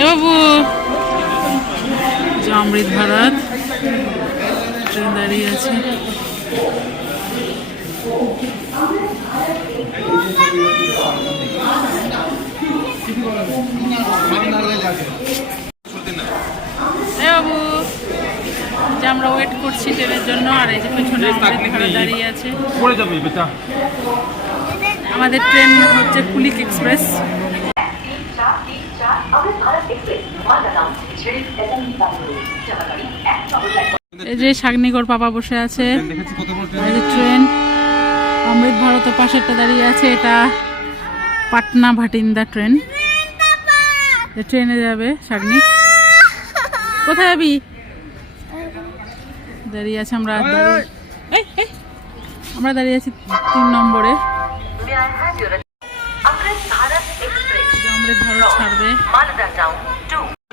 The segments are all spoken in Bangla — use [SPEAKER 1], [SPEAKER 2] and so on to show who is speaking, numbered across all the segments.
[SPEAKER 1] এ বাবু অমৃত ভারত ট্রেন দাঁড়িয়ে আছে। এ বাবু যে আমরা ওয়েট করছি ট্রেনের জন্য আর এই যে পেছনে দাঁড়িয়ে আছে। আমাদের ট্রেন হচ্ছে কুলিক এক্সপ্রেস। যে শাগনিগর পাপা বসে আছে। ট্রেন। অমৃত ভারতের একটা দাঁড়িয়ে আছে এটা পাটনা ভাটিন্দা ট্রেন। ট্রেনে যাবে শাগনি কোথায় যাবি? দাঁড়িয়ে আছে আমরা আমরা দাঁড়িয়ে আছি তিন নম্বরে। অমৃত ভারত ছাড়বে।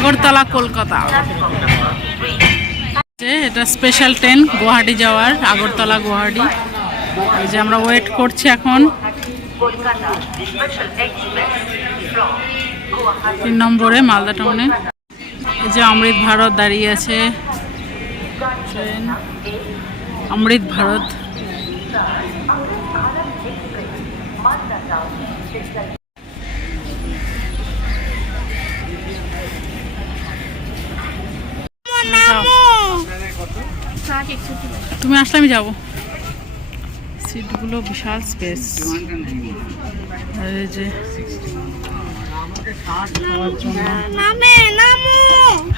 [SPEAKER 1] আগরতলা, কলকাতা। এটা স্পেশাল ট্রেন গুয়াহাটি যাওয়ার, আগরতলা, গুয়াহাটি। এই যে আমরা ওয়েট করছি এখন। তিন নম্বরে, মালদা টাউনে এই যে অমৃত ভারত দাঁড়িয়ে আছে। ট্রেন অমৃত ভারত। তুমি আসলে আমি যাব। সিটগুলো বিশাল স্পেস আর এই যে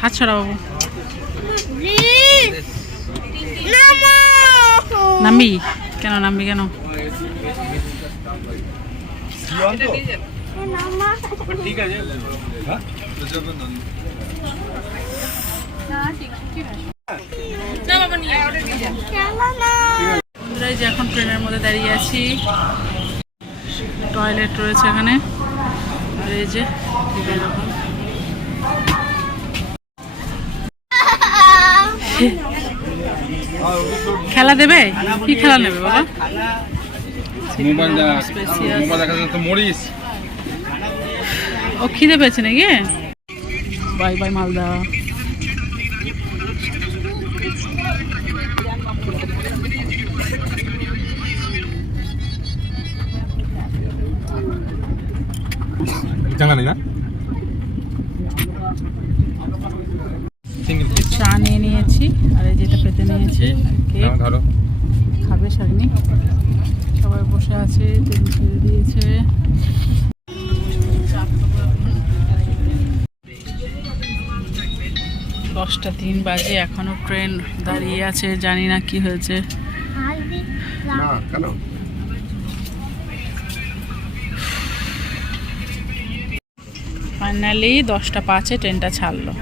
[SPEAKER 1] হাত ছড়া বাবু নামবি? কেন নামবি কেন?
[SPEAKER 2] ঠিক আছে।
[SPEAKER 1] যে এখন ট্রেনের মধ্যে দাঁড়িয়ে আছি। টয়লেট রয়েছে এখানে। আর এই যে খেলা দেবে? কি খেলা নেবে বাবা? ও খিদে পেয়েছে নাকি? Bye bye Malda.
[SPEAKER 2] জানা নেই না
[SPEAKER 1] চা নিয়ে নিয়েছি আর এই যেটা পেতে নিয়েছি কেক
[SPEAKER 2] ধরো
[SPEAKER 1] খাবে সবাই বসে আছে দিয়েছে দশটা তিন বাজে এখনও ট্রেন দাঁড়িয়ে আছে জানি না কি হয়েছে।
[SPEAKER 2] না কেন?
[SPEAKER 1] ফাইনালি দশটা পাঁচে ট্রেনটা ছাড়লো।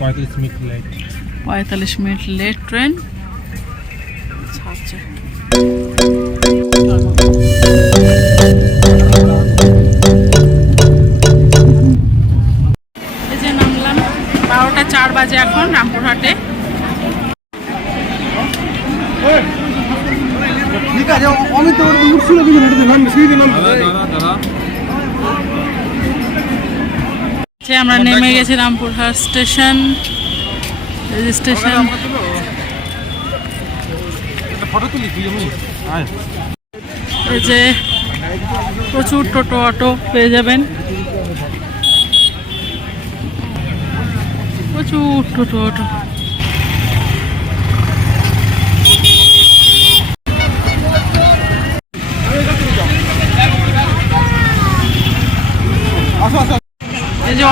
[SPEAKER 2] পঁয়তাল্লিশ মিনিট লেট।
[SPEAKER 1] পঁয়তাল্লিশ মিনিট লেট ট্রেন। ছাড়ছে নামলাম বারোটা চার বাজে এখন রামপুরহাটে।
[SPEAKER 3] ঠিক আছে আমি তো উঠছিল কিন্তু হেঁটে দিলাম শুয়ে দিলাম।
[SPEAKER 2] দাদা দাদা
[SPEAKER 1] যে আমরা নেমে গেছি রামপুরহাট স্টেশন। রেজিস্ট্রেশন এই যে প্রচুর টোটো অটো পেয়ে যাবেন। প্রচুর টোটো অটো।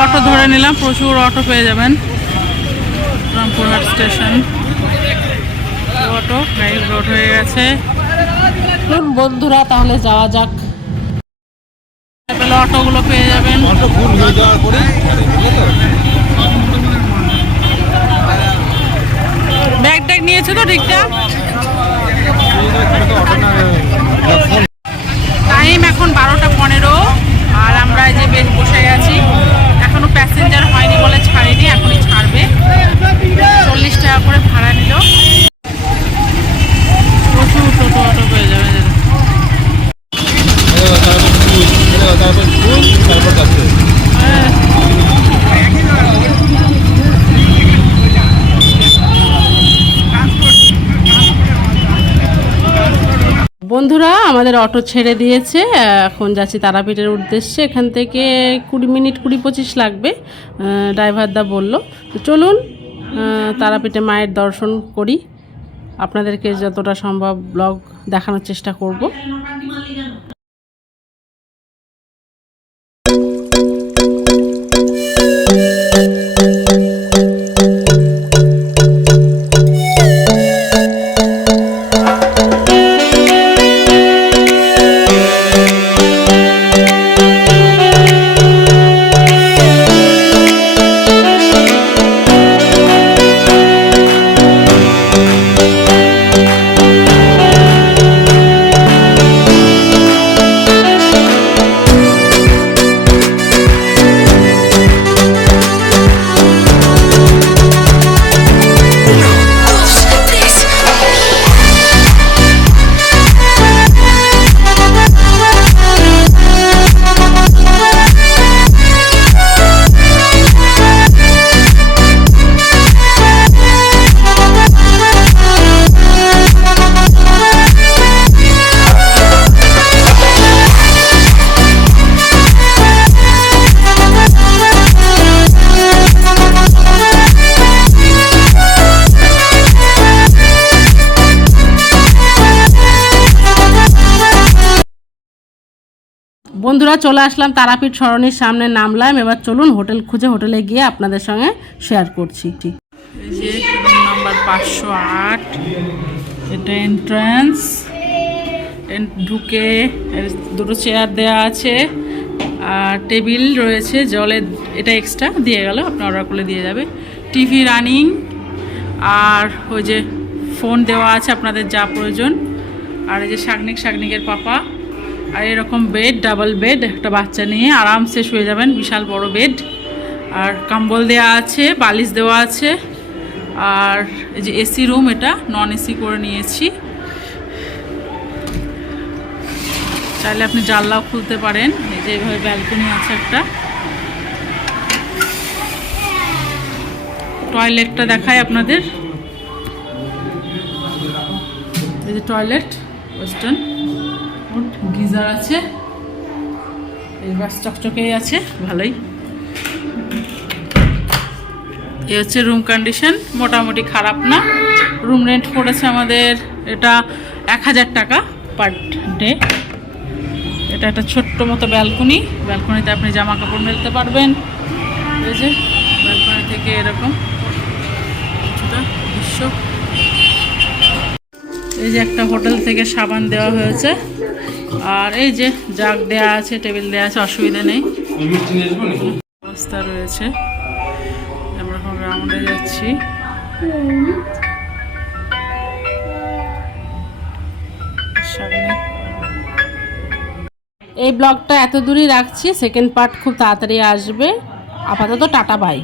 [SPEAKER 1] অটো ধরে নিলাম প্রচুর অটো পেয়ে যাবেন। রামপুরহাট স্টেশন। অটো গাড়ি লোড হয়ে গেছে। বন্ধুরা তাহলে যাওয়া যাক। অটোগুলো পেয়ে যাবেন।
[SPEAKER 2] অটো ফুল হয়ে যাওয়ার পরে বুঝলে তো
[SPEAKER 1] ব্যাগ ট্যাগ নিয়েছো তো ঠিকঠাক?
[SPEAKER 2] এই যে ছোট অটো না ফোন
[SPEAKER 1] টাইম এখন বারোটা পনেরো আর আমরা এই যে বেশ বসে গেছি এখনও প্যাসেঞ্জার হয়নি বলে ছাড়েনি এখনই ছাড়বে। চল্লিশ টাকা করে ভাড়া নিল প্রচুর টোটো অটো পেয়ে যাবে
[SPEAKER 2] তারপর ফুল তারপর ফুল তারপর কাছে
[SPEAKER 1] বন্ধুরা, আমাদের অটো ছেড়ে দিয়েছে। এখন যাচ্ছি তারাপীঠের উদ্দেশ্যে। এখান থেকে কুড়ি মিনিট, কুড়ি পঁচিশ লাগবে ড্রাইভারদা বলল। চলুন তারাপীঠে মায়ের দর্শন করি। আপনাদেরকে যতটা সম্ভব ব্লগ দেখানোর চেষ্টা করব। বন্ধুরা, চলে আসলাম তারাপীঠ সরণির সামনে নামলাম। এবার চলুন হোটেল খুঁজে হোটেলে গিয়ে আপনাদের সঙ্গে শেয়ার করছি। নাম্বার পাঁচশো আট, এটা এন্ট্রান্স ঢুকে দুটো চেয়ার দেওয়া আছে, আর টেবিল রয়েছে জলের এটা এক্সট্রা দিয়ে গেল আপনি অর্ডার করলে দিয়ে যাবে। টিভি রানিং আর ওই যে ফোন দেওয়া আছে আপনাদের যা প্রয়োজন। আর এই যে শাকনিক শাকনিকের পাপা। আর এরকম বেড ডাবল বেড একটা বাচ্চা নিয়ে আরামসে শুয়ে যাবেন, বিশাল বড় বেড আর কম্বল দেওয়া আছে, বালিশ দেওয়া আছে। আর এই যে এসি রুম এটা নন এসি করে নিয়েছি। চাইলে আপনি জানলাও খুলতে পারেন, এই যে এইভাবে ব্যালকনি আছে একটা। টয়লেটটা দেখায় আপনাদের। এই যে টয়লেট ওয়েস্টার্ন গিজার আছে। এই বাস চকচকেই আছে, ভালোই। এ হচ্ছে রুম কন্ডিশন মোটামুটি খারাপ না। রুম রেন্ট পড়েছে আমাদের এটা এক হাজার টাকা পার ডে এটা একটা ছোট্ট মতো ব্যালকনি ব্যালকনিতে আপনি জামা কাপড় মেলতে পারবেন। এই যে ব্যালকনি থেকে এরকম দৃশ্য। এই যে একটা হোটেল থেকে সাবান দেওয়া হয়েছে। আর এই যে জাগ দেয়া আছে টেবিল দেওয়া আছে অসুবিধা নেই। ব্যবস্থা রয়েছে। আমরা এখন রাউন্ডে যাচ্ছি। এই ব্লগটা এত দূরই রাখছি সেকেন্ড পার্ট খুব তাড়াতাড়ি আসবে। আপাতত টাটা বাই